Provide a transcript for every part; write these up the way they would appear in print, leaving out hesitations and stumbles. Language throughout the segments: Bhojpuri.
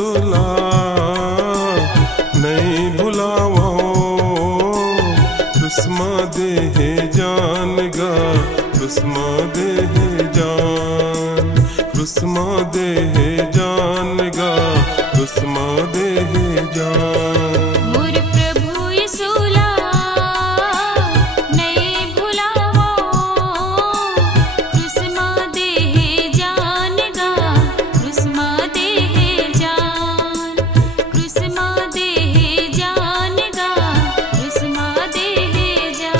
सुला नहीं भुलावा रुस्मा दे है जान गा रुस्मा दे है जान रुस्मा दे है जान गा रुस्मा दे है जान मोर प्रभु यीशुला नहीं भुलावो रुस्मा दे है जान गा रुस्मा दे है जान रुस्मा दे है जान गा रुस्मा दे है जान।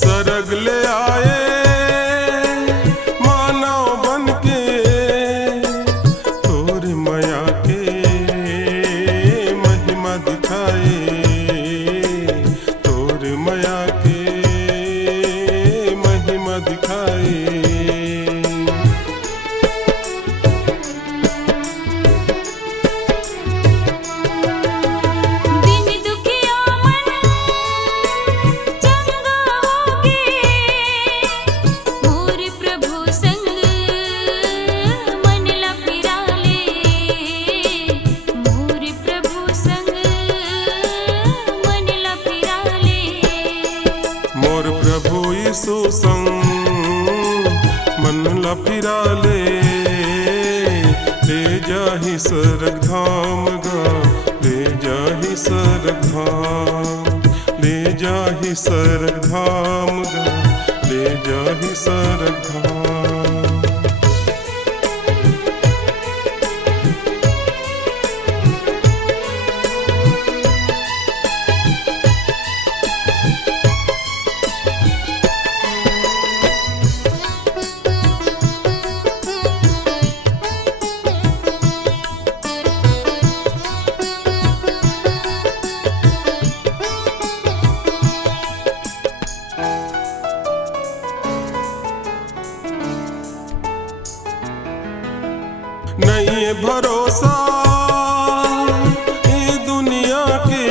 सरग ले आए मानव बन के तोरी माया के महिमा दिखाए तोरी माया के महिमा दिखाए यीशु संग मन ला फिरा ले जाहि सरग धाम गा ले जाहि सरग धाम ले जाहि सरग धाम गा ले जाहि सरग धाम। नहीं भरोसा ये दुनिया के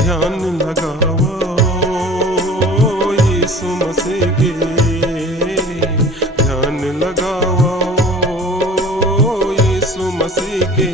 ध्यान लगाओ यीशु मसीह के ध्यान लगाओ यीशु मसीह के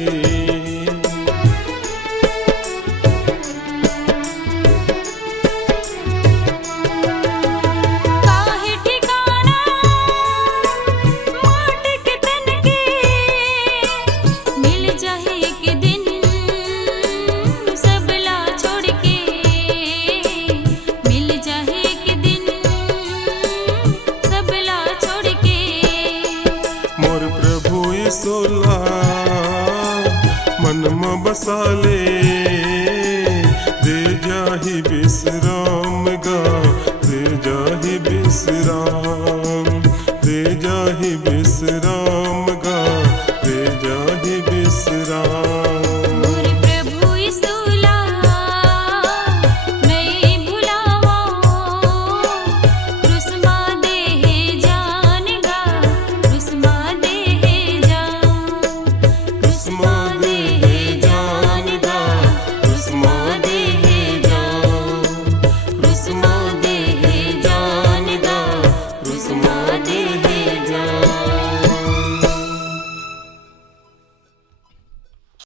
सोला मन में बसा ले दे जाहि विश्राम गा दे जाहि विश्राम।